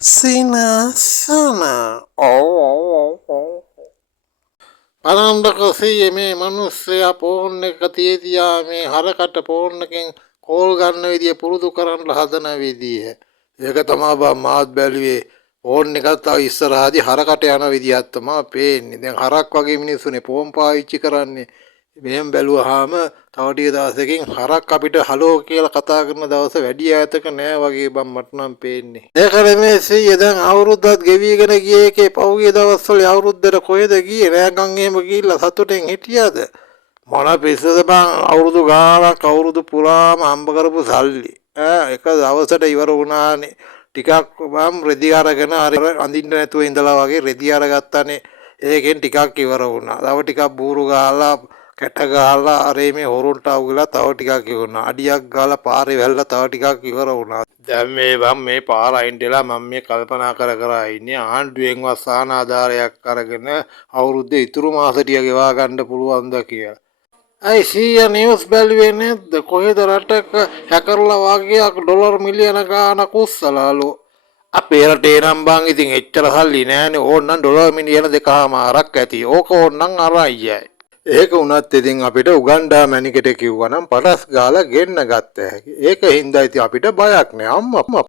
Sinasana. Oh. බලන්නකසේ මේ මිනිස්සයා phone එක තියදියා මේ හරකට ෆෝන් එකෙන් කෝල් ගන්න විදිය පුරුදු කරන්න හදන විදිය. ඒක තමයි බා මාත් බැලුවේ ෆෝන් එකත් තව ඉස්සරහදී හරකට යන විදියක් තමයි පේන්නේ. දැන් හරක් වගේ මිනිස්සුනේ ෆෝන් පාවිච්චි කරන්නේ. මෙහෙම බැලුවාම තව ටික දවසකින් හරක් අපිට හලෝ කියලා කතා කරන දවස වැඩි ඈතක නෑ වගේ බම් මට නම් පේන්නේ. ඒක නෙමෙයි සීය දැන් අවුරුද්දක් ගෙවිගෙන ගියේ එකේ පහුගිය දවස්වල අවුරුද්දට කොහෙද ගියේ නෑකම් එහෙම ගිහිල්ලා සතුටෙන් හිටියද? මොන පිස්සද බං අවුරුදු ගාණක් අවුරුදු පුරාම හම්බ කරපු සල්ලි. එක දවසට ඉවර වුණානේ. ටිකක් මම රෙදි අරගෙන අර අඳින්න නැතුව ඉඳලා වගේ රෙදි අරගත්තානේ. ඒකෙන් ටිකක් ඉවර වුණා. තව ටිකක් බూరు ගහලා කැට ගහලා අරේ මේ හොරුන්ට අවුලා තව ටිකක් ඉවරුණා. අඩියක් ගහලා පාරේ වැල්ලා තව ටිකක් ඉවර වුණා. දැන් මේ පාර අයින් දෙලා මම මේ කල්පනා කර ඉන්නේ ආණ්ඩුවෙන්වත් සාන ආධාරයක් අරගෙන අවුරුද්දේ ඉතුරු මාස ටික ගෙවා ගන්න පුළුවන්ද කියලා. අයි සීයා නිවුස් බැලුවේ නැද්ද? කොහෙද රටක හැකරලා වාගයක් ඩොලර් මිලියන ගාණක් උස්සලාලු. අපේ රටේ නම් බං ඉතින් එච්චර සල්ලි නෑනේ. ඕන්නම් ඩොලර් මිලියන 2.5ක් ඇති. ඕක ඕන්නම් අරයි. ඒක උනත් ඉතින් අපිට උගන්ඩා මැනිකට කිව්වනම් පටස් ගාලා ගෙන්න ගත්ත හැකි. ඒක හින්දා ඉතින් අපිට බයක් නෑ අම්මා.